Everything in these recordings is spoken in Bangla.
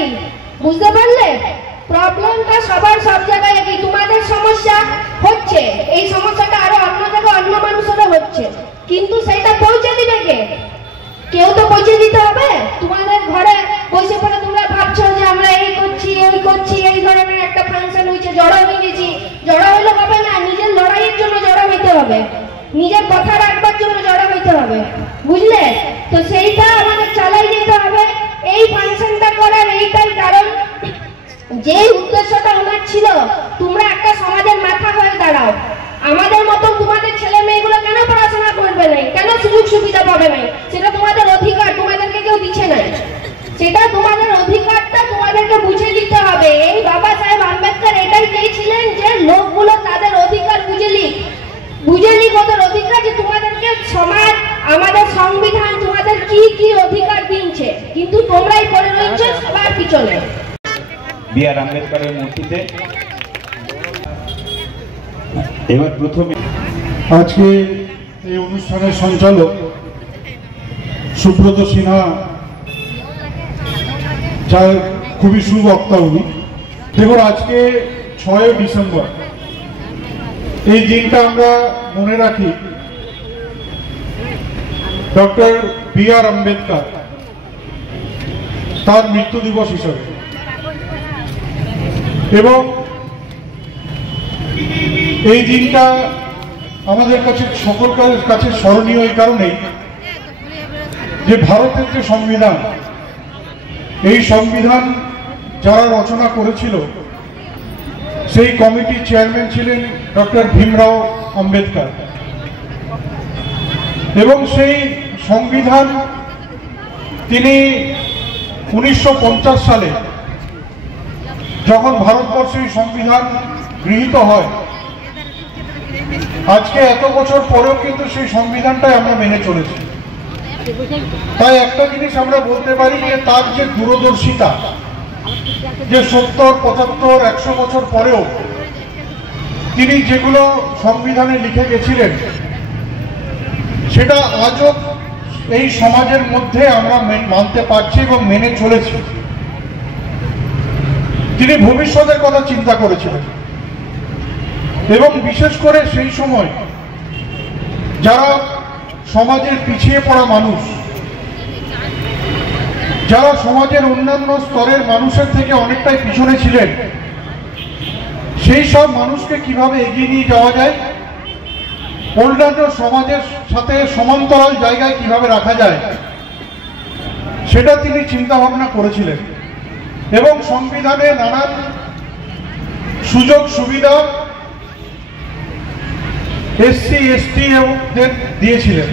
একই, বুঝতে পারলে? প্রবলেমটা সবার সব জায়গায় একই। তোমাদের সমস্যা হচ্ছে, এই সমস্যাটা আরো অন্য জায়গায় অন্য মানুষেরও হচ্ছে, কিন্তু সেটা পৌঁছে দিবে কে? কেউ তো পৌঁছে দিতে হবে। তোমাদের ঘরে বসে পড়ে তোমরা ভাবছো যে আমরা এই করছি ওই করছি, এই ধরনের একটা ফাংশন হয়েছে, জড়ো হয়ে গেছি। জড়ো হলে হবে না, নিজের লড়াইয়ের জন্য জড়ো হইতে হবে, নিজের কথা রাখবার জন্য জড়ো হইতে হবে, বুঝলে? তো সেইটা আমাদের চালাই যেতে হবে। এই ফাংশনটা করার এইটাই কারণ, যে উদ্দেশ্যটা ওনার ছিল, তোমরা একটা সমাজের মাথা হয়ে দাঁড়াও। আমাদের মতো তোমাদের ছেলে মেয়েগুলো কেন পড়াশোনা করবে না, কেন সুযোগ সুবিধা পাবে না? সেটা তোমাদের অধিকার, তোমাদেরকে কেউ দিচ্ছে না। সেটা তোমাদের অধিকারটা তোমাদেরকে বুঝে দিতে হবে। এই বাবা সাহেব আম্বেদকর এটাই চেয়েছিলেন যে লোকগুলো তাদের অধিকার বুঝে লিখ ওদের অধিকার, যে তোমাদেরকে সমাজ, আমাদের সংবিধান তোমাদের কি কি অধিকার দিচ্ছে, কিন্তু তোমরাই পড়ে রয়েছো সবার পিছনে। বি.আর. আম্বেদকরের মূর্তিতে এবার প্রথমে আজকে এই অনুষ্ঠানের সঞ্চালক সুব্রত সিনহা, যার খুবই সুবক্তা উনি। দেখুন, আজকে 6 ডিসেম্বর, এই দিনটা আমরা মনে রাখি ডক্টর বি.আর. আম্বেদকর তার মৃত্যু দিবস হিসাবে। এবং এই দিনটা আমাদের কাছে সকলের কাছে স্মরণীয় এই কারণেই যে ভারতের যে সংবিধান, এই সংবিধান যারা রচনা করেছিল সেই কমিটির চেয়ারম্যান ছিলেন ডক্টর ভীমরাও আম্বেদকর। এবং সেই সংবিধান তিনি 1950 সালে যখন ভারতবর্ষে সংবিধান গৃহীত হয়, আজকে এত বছর পরেও কিন্তু সেই সংবিধানটাই আমরা মেনে চলেছি। তাই একটা জিনিস আমরা বলতে পারি যে তার যে দূরদর্শিতা, যে 70, 75, 100 বছর পরেও তিনি যেগুলো সংবিধানে লিখে গেছিলেন, সেটা আজও এই সমাজের মধ্যে আমরা মানতে পারছি এবং মেনে চলেছি। তিনি ভবিষ্যতের কথা চিন্তা করেছিলেন এবং বিশেষ করে সেই সময় যারা সমাজের পিছিয়ে পড়া মানুষ, যারা সমাজের অন্যান্য স্তরের মানুষের থেকে অনেকটাই পিছনে ছিলেন, সেই সব মানুষকে কিভাবে এগিয়ে নিয়ে যাওয়া যায়, অন্যান্য সমাজের সাথে সমান্তরাল জায়গায় কিভাবে রাখা যায়, সেটা তিনি চিন্তা ভাবনা করেছিলেন। এবং সংবিধানে নানান সুযোগ সুবিধা এসসি এসটি দের দিয়েছিলেন।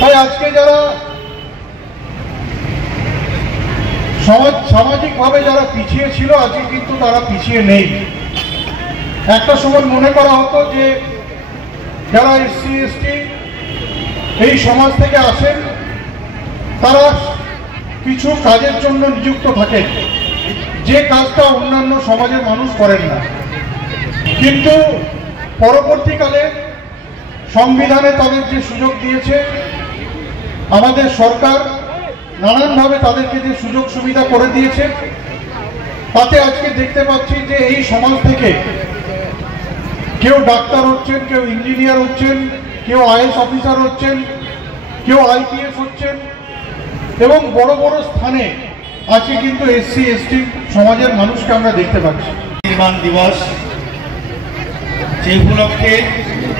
তাই আজকে যারা সামাজিকভাবে যারা পিছিয়ে ছিল, আজকে কিন্তু তারা পিছিয়ে নেই। একটা সময় মনে করা হতো যে যারা এসসি এসটি এই সমাজ থেকে আসেন, তারা কিছু কাজের জন্য নিযুক্ত থাকেন, যে কাজটা অন্যান্য সমাজের মানুষ করেন না। কিন্তু পরবর্তীকালে সংবিধানে তাদের যে সুযোগ দিয়েছে, আমাদের সরকার নানানভাবে তাদেরকে যে সুযোগ সুবিধা করে দিয়েছে, তাতে আজকে দেখতে পাচ্ছি যে এই সমাজ থেকে কেউ ডাক্তার হচ্ছেন, কেউ ইঞ্জিনিয়ার হচ্ছেন, কেউ আইএস অফিসার হচ্ছেন, কেউ আইপিএস হচ্ছেন, এবং বড় বড় স্থানে আজকে কিন্তু এসসি এসটি সমাজের মানুষকে আমরা দেখতে পাচ্ছি। নির্মাণ দিবস, যে উপলক্ষে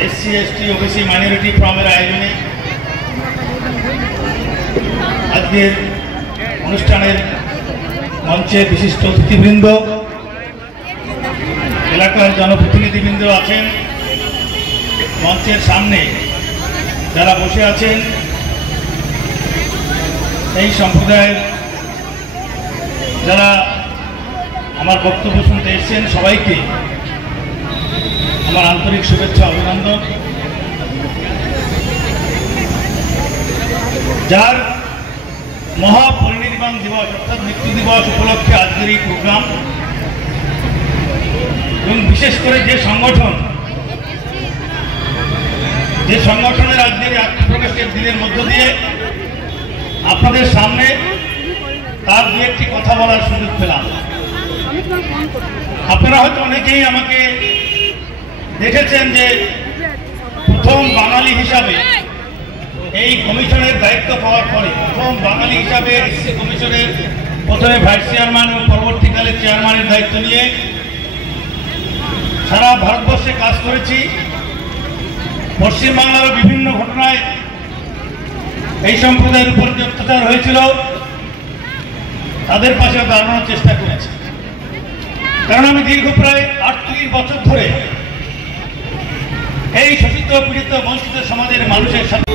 এসসি এসটি ওবিসি মাইনরিটি ফোরামের আয়োজনে আজকের অনুষ্ঠানের মঞ্চে বিশিষ্ট অতিথিবৃন্দ, এলাকার জনপ্রতিনিধিবৃন্দ আছেন, মঞ্চের সামনে যারা বসে আছেন, এই সম্প্রদায়ের যারা আমার বক্তব্য শুনতে এসেছেন, সবাইকে আমার আন্তরিক শুভেচ্ছা, অভিনন্দন। যার মহাপরিনির্বাণ দিবস অর্থাৎ মৃত্যু দিবস উপলক্ষে আজকের এই প্রোগ্রাম, এবং বিশেষ করে যে সংগঠনের আজকের আত্মপ্রকাশের দিনের মধ্য দিয়ে আপনাদের সামনে তার দু একটি কথা বলার সুযোগ পেলাম। আপনারা হয়তো অনেকেই আমাকে দেখেছেন যে প্রথম বাঙালি হিসাবে এই কমিশনের দায়িত্ব পাওয়ার পরে প্রথম বাঙালি হিসাবে এসসি কমিশনের প্রথমে ভাইস চেয়ারম্যান এবং পরবর্তীকালে চেয়ারম্যানের দায়িত্ব নিয়ে সারা ভারতবর্ষে কাজ করেছি। পশ্চিমবাংলার বিভিন্ন ঘটনায় এই সম্প্রদায়ের উপর যে অত্যাচার হয়েছিল তাদের পাশে দাঁড়ানোর চেষ্টা করেছি, কারণ আমি দীর্ঘ প্রায় 38 বছর ধরে এই শোষিত পীড়িত বঞ্চিত সমাজের মানুষের সাথে।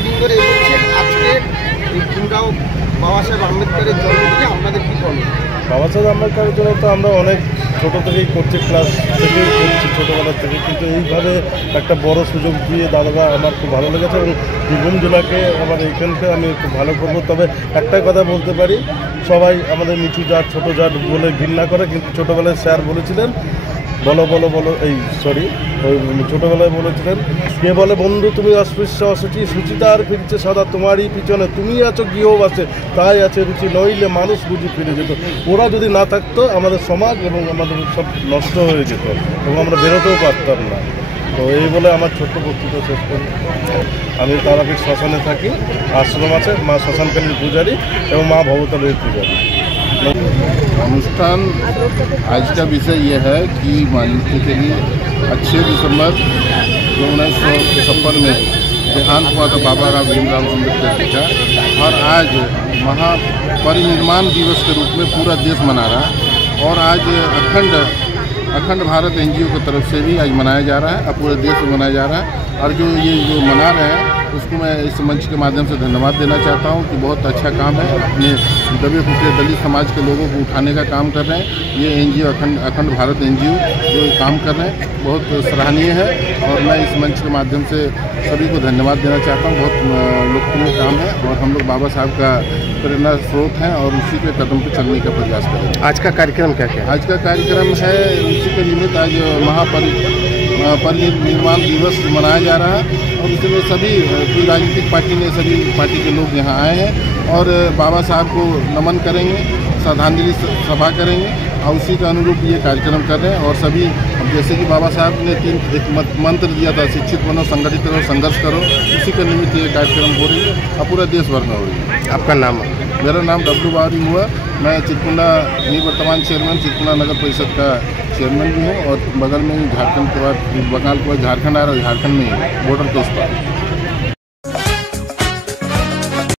আজকে বাবা সাহেব আম্বেদকরের জন্মদিনে আপনাদের কি করবেন? বাবা সাহেব আম্বেদকরের জন্য তো আমরা অনেক ছোটো থেকেই করছি, ক্লাস থেকেই করছি, ছোটোবেলা থেকে, কিন্তু এইভাবে একটা বড় সুযোগ দিয়ে দাদারা আমার খুব ভালো লেগেছে এবং বীরভূম জেলাকে আমার এইখানকে আমি খুব ভালো করবো। তবে একটাই কথা বলতে পারি, সবাই আমাদের নিচু জাত ছোটো জাত বলে ঘৃণা করে, কিন্তু ছোটোবেলায় স্যার বলেছিলেন বলো বলো বলো ওই ছোটোবেলায় বলেছিলেন, কে বলে বন্ধু তুমি অস্পৃশ্য অসুচি, সুচিতা আর ফিরছে সদা তোমারই পিছনে, তুমি আছো গৃহবাসে তাই আছে রুচি, নইলে মানুষ বুঝি ফিরে যেত। ওরা যদি না থাকতো আমাদের সমাজ এবং আমাদের সব নষ্ট হয়ে যেত এবং আমরা বেরোতেও পারতাম না। তো এই বলে আমার ছোট্ট বক্তৃতা শেষ করি। আমি তারাপীঠ শ্মশানে থাকি, আশ্রম আছে, মা শ্মশানকালীর পূজারী এবং মা ভবতালের পূজারী। अनुष्ठान आज का विषय यह है कि माननीय के लिए 6 दिसंबर 1956 में देहांत हुआ था बाबा राव भीमराव अम्बेडकर जी का, और आज महापरिनिर्माण दिवस के रूप में पूरा देश मना रहा है। और आज अखंड भारत NGO की तरफ से भी आज मनाया जा रहा है, पूरे देश में मनाया जा रहा है। और जो मना रहे हैं उसको मैं इस मंच के माध्यम से धन्यवाद देना चाहता हूं कि बहुत अच्छा काम है, अपने दबे कुचले दलित समाज के लोगों को उठाने का काम कर रहे हैं। ये NGO अखंड भारत NGO जो काम कर रहे हैं बहुत सराहनीय है, और मैं इस मंच के माध्यम से सभी को धन्यवाद देना चाहता हूँ। बहुत लोकप्रिय काम है और हम लोग बाबा साहब का प्रेरणा स्रोत हैं और उसी के कदम पर चलने का प्रयास करेंगे। आज का कार्यक्रम क्या है? आज का कार्यक्रम है उसी के निमित्त आज परिनिर्माण दिवस मनाया जा रहा है, और उसमें सभी कोई राजनीतिक पार्टी ने सभी पार्टी के लोग यहाँ आए हैं और बाबा साहब को नमन करेंगे, श्रद्धांजलि सभा करेंगे, और उसी का अनुरूप ये कार्यक्रम कर रहे हैं। और सभी जैसे कि बाबा साहब ने एक मंत्र दिया था, शिक्षित बनो, संगठित करो, संघर्ष करो, उसी के निमित्त ये कार्यक्रम हो रही है और पूरा देश भर में हो रही है। आपका नाम? मेरा नाम डब्लू बावरी हुआ, मैं चितकुंडा निवर्तमान चेयरमैन चितकुंडा नगर परिषद का चेयरमैन भी हूँ, और बगल में ही झारखंड के बाद बंगाल के बाद झारखंड आ रहा है, झारखंड में बॉर्डर के उस पर।